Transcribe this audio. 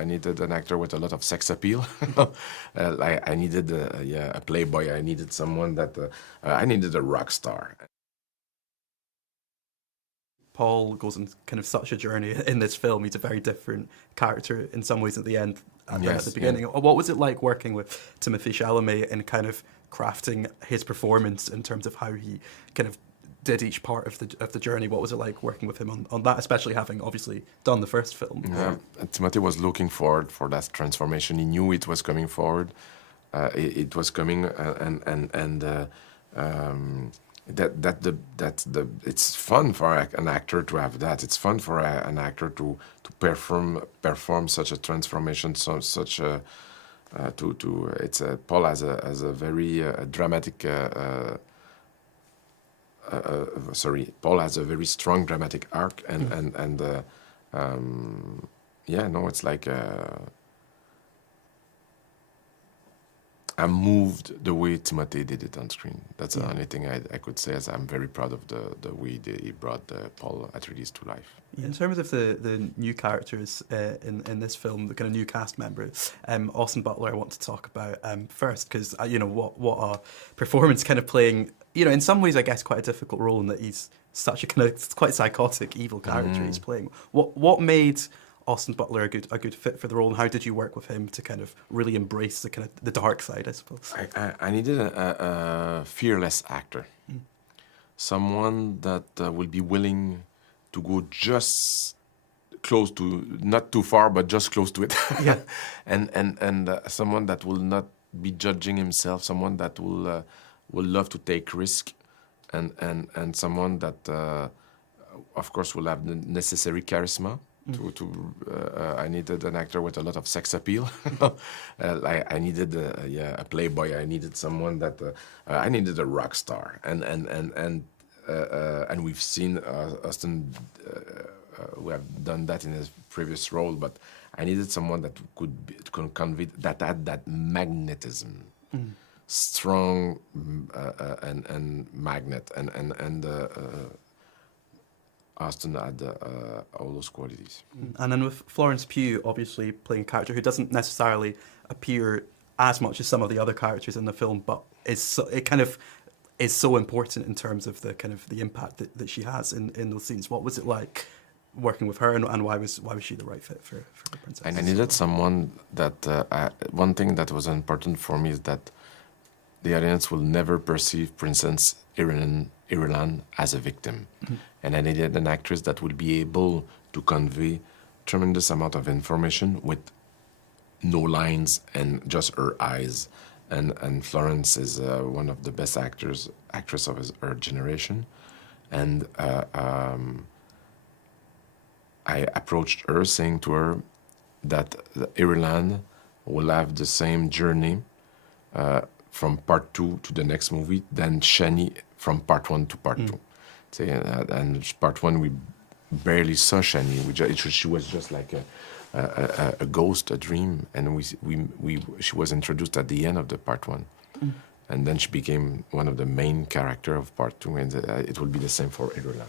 I needed an actor with a lot of sex appeal. I needed a playboy. I needed someone that I needed a rock star. Paul goes on kind of such a journey in this film. He's a very different character in some ways at the end than at the beginning. Yeah. What was it like working with Timothee Chalamet and kind of crafting his performance in terms of how he kind of did each part of the journey? What was it like working with him on that, especially having obviously done the first film? Yeah, Timothée was looking forward for that transformation. He knew it was coming forward. It was coming, it's fun for an actor to have that. It's fun for an actor to perform such a transformation. Paul has a very dramatic. Paul has a very strong dramatic arc, it's like I'm moved the way Timothée did it on screen. That's the only thing I could say, as I'm very proud of the way he brought Paul Atreides to life. In terms of the new characters in this film, the kind of new cast members, Austin Butler I want to talk about first, because what a performance, kind of playing, in some ways I guess quite a difficult role in that he's such a kind of quite psychotic, evil character he's playing. What made Austin Butler a good fit for the role, and how did you work with him to kind of really embrace the kind of the dark side, I suppose? I needed a fearless actor, someone that will be willing to go just close to, not too far, but just close to it. Yeah. and someone that will not be judging himself, someone that will love to take risk, and someone that, of course, will have the necessary charisma. I needed an actor with a lot of sex appeal. I needed a playboy. I needed someone that I needed a rock star. And we've seen Austin who have done that in his previous role. But I needed someone that could convey, that had that magnetism, strong and magnet, and Austin had all those qualities. And then with Florence Pugh, obviously playing a character who doesn't necessarily appear as much as some of the other characters in the film, but it is so important in terms of the kind of the impact that she has in those scenes. What was it like working with her, and why was she the right fit for the princess? And I needed someone that one thing that was important for me is that the audience will never perceive Princess Irulan as a victim. And I needed an actress that would be able to convey tremendous amount of information with no lines and just her eyes. And Florence is one of the best actress of her generation. And I approached her saying to her that Irulan will have the same journey from part 2 to the next movie than Shani from part 1 to part 2. And part 1 we barely saw Shani. She was just like a ghost, a dream, and she was introduced at the end of the part 1. And then she became one of the main character of part 2, and it will be the same for Irulan.